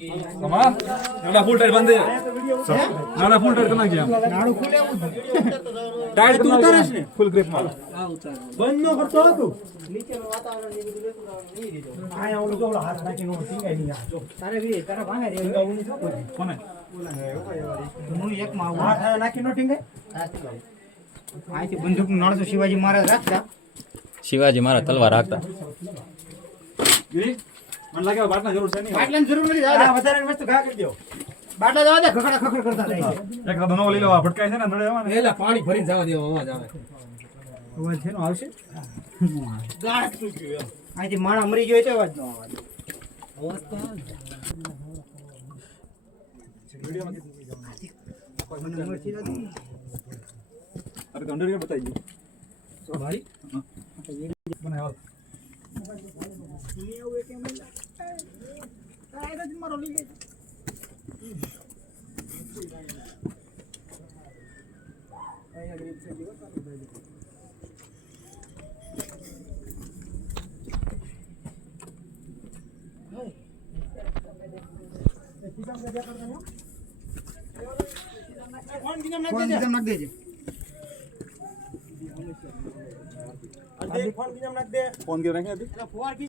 અમા એડા ફૂલ ટાઈટ બાંધે નાના ફૂલ ટાઈટ કરના ગયા નાડું ખુલે એવું ટાઈટ તું ઉતારે છે ફૂલ ગ્રીપ માં બંધ નો કરતો હતો નીચેનું વાતાવરણ ને બધું રેતું નહીં દીધો આયા ઓલો જોડો હાથ નાખીને ટીંગાઈ નહીં આ જો તારે વી તારા ભાંગે રે ઊની છો કોને હું એક માં હાથ નાખીને ટીંગાઈ આથી બંદૂક નું નળ તો શિવાજી મહારાજ રાખતા શિવાજી મારા તલવાર રાખતા ગીરી મને લાગે બાટલા જરૂર છે નહીં બાટલાની જરૂર નથી આ વધારે વસ્તુ ઘા કરી દો બાટલા જવા દે ખખડા ખખડ કરતા જાય એક તો નવો લઈ લેવા ભટકાય છે ને નડે આવા ને એલા પાણી ભરીને જવા દેવો અવાજ આવે અવાજ છે નો આવશે ગાંઠ તૂટ્યું આથી માણા મરી ગયો તો અવાજ નો આવે અવાજ તો વિડિયો માં કોઈ મને મરચી નથી અરે તો અંડર બતાઈ ગયું તો ભાઈ બનાવ નાખ દેજે ફોન કે રાખે